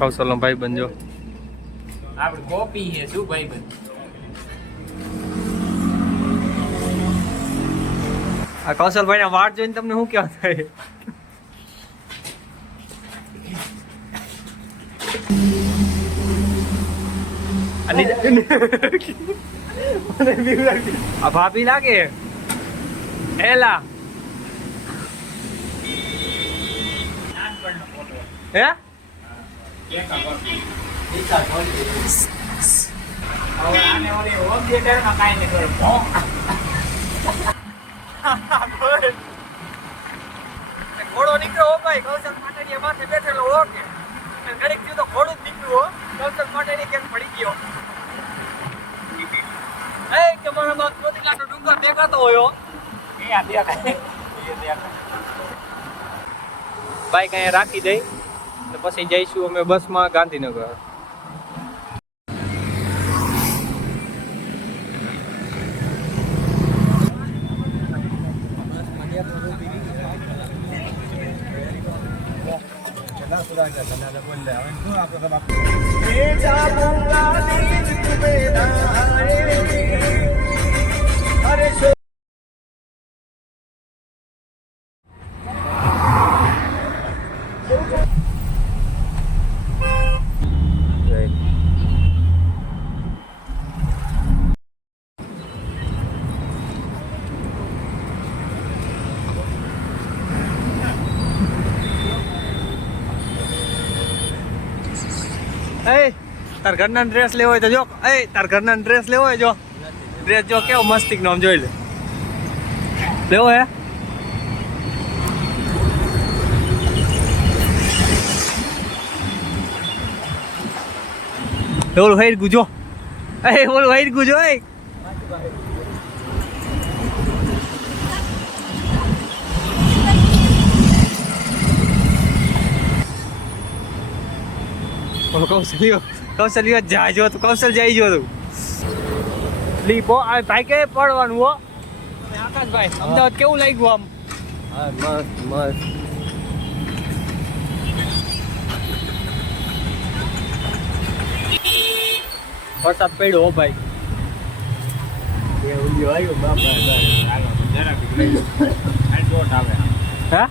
કૌશલ ભાઈ બનજો આપણે કોપી છે શું ભાઈ બન આ કૌશલભાઈ ના વાળ જોઈને તમને શું કેવા થાય આ ભાભી લાગે એલા હે ઘોડો નીકળ્યો ભાઈ કૌશલ પાટણિયા માથે બેઠેલો ઓકે ઘડીક થયું તો ઘોડું જ નીકળ્યું કૌશલ પાટણિયા કેમ પડી ગયો એ કે મારા બાપ મોતીલાલનો ડુંગર દેખાતો હોય બાઈક અહીંયા રાખી દઈ ને પછી જઈશું અમે બસમાં ગાંધીનગર તાર ઘરના ડ્રેસ લેવો હોય તો જો તાર ઘરના ડ્રેસ લેવો હોય જો ડ્રેસ જો કેવો મસ્તીક નો જોઈ લે લેવો હે ઓલું હાઈર ગુજો ઓલું હાઈર ગુજો કૌશલ્યો જાજો તો કૌશલ જઈ જો તું લીપો આ ભાઈ કે પડવાનું હો આકાશભાઈ અમદાવાદ કેવું લાગ્યું આમ મસ્ત મસ્ત વરસાદ પડ્યો હો ભાઈ આવ્યો બાપા દોટ આવે હે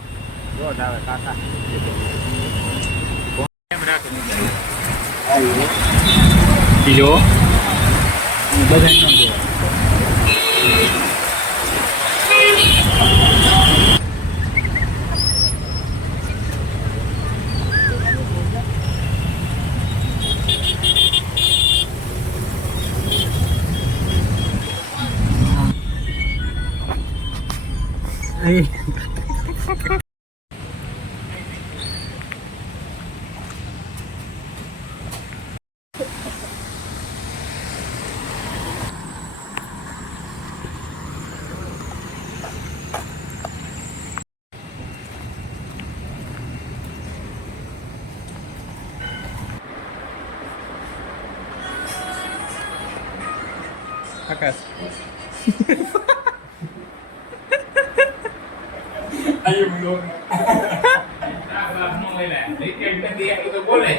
દોટ આવે કાકા બીજો આકાશ આયુ લો નો લેલા લેકે દે તો બોલે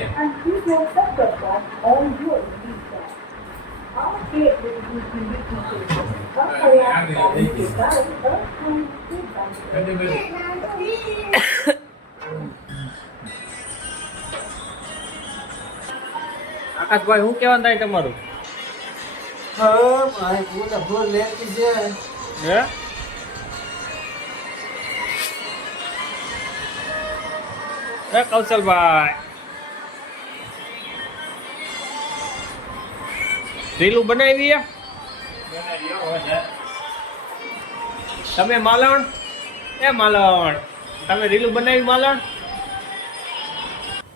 આકાશભાઈ હું કેવાનું થાય તમારું હા મારે પૂરા ફોર લેતી છે હે એ કૌશલભાઈ રીલું બનાવી તમે માલણ એ માલણ તમે રીલું બનાવી માલણ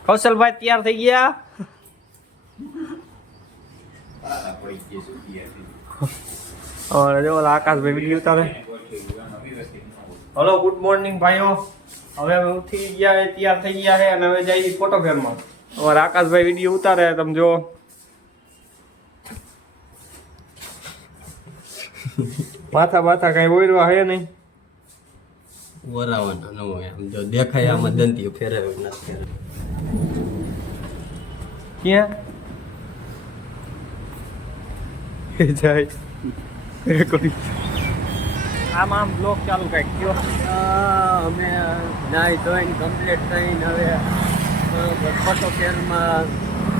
કૌશલભાઈ તૈયાર થઈ ગયા આકાશભાઈ વિડીયો ઉતારે હલો ગુડ મોર્નિંગ ભાઈઓ હવે અમે ઉઠી ગયા તૈયાર થઈ ગયા છે અને હવે જઈએ ફોટો ફ્રેમમાં અમારા આકાશભાઈ વિડીયો ઉતારે તમે જો માથા કઈ ઓરવા હે નહીં વરાવાનો ન હોય આમ જો દેખાય આમાં દંતીઓ ફેરવે ના ફેરવે ક્યાં જાય આમ બ્લોક ચાલુ કઈ કયો અમે નાઈ ધોઈને કમ્પ્લીટ થઈને હવે ફોટો ફેરમાં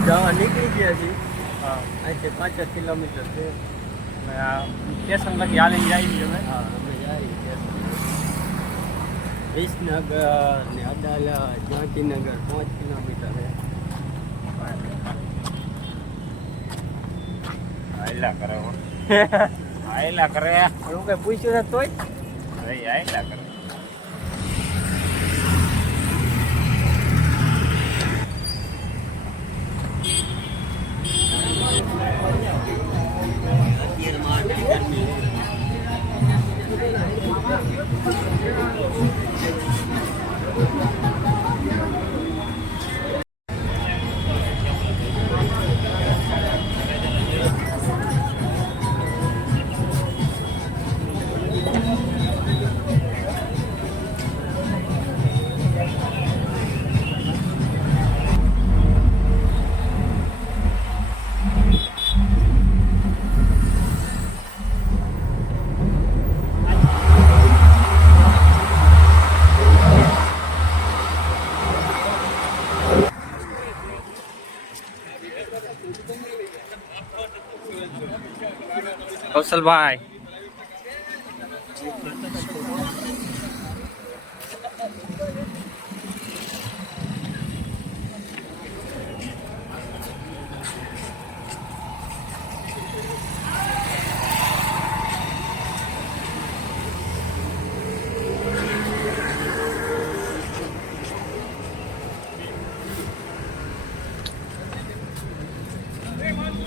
જવા નીકળી ગયા છીએ અહીંથી 5 કિલોમીટર છે સ્ટેશન લગી હાલીને જાય તમે હા અમે જઈએ વિસનગર ને અડાલા ગાંધીનગર 5 કિલોમીટર છે આયલા કરે આયલા કરે એવું કઈ પૂછ્યું નથી તોય આયલા કરે કૌશલભાઈ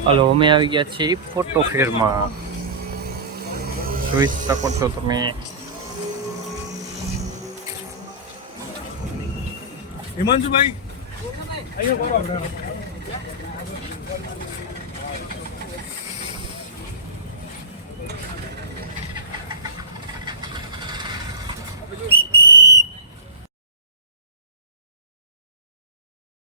હલો અમે આવી ગયા છીએ ફોટો ફેરમાં જોઈ શકો છો તમે હિમાંશુભાઈ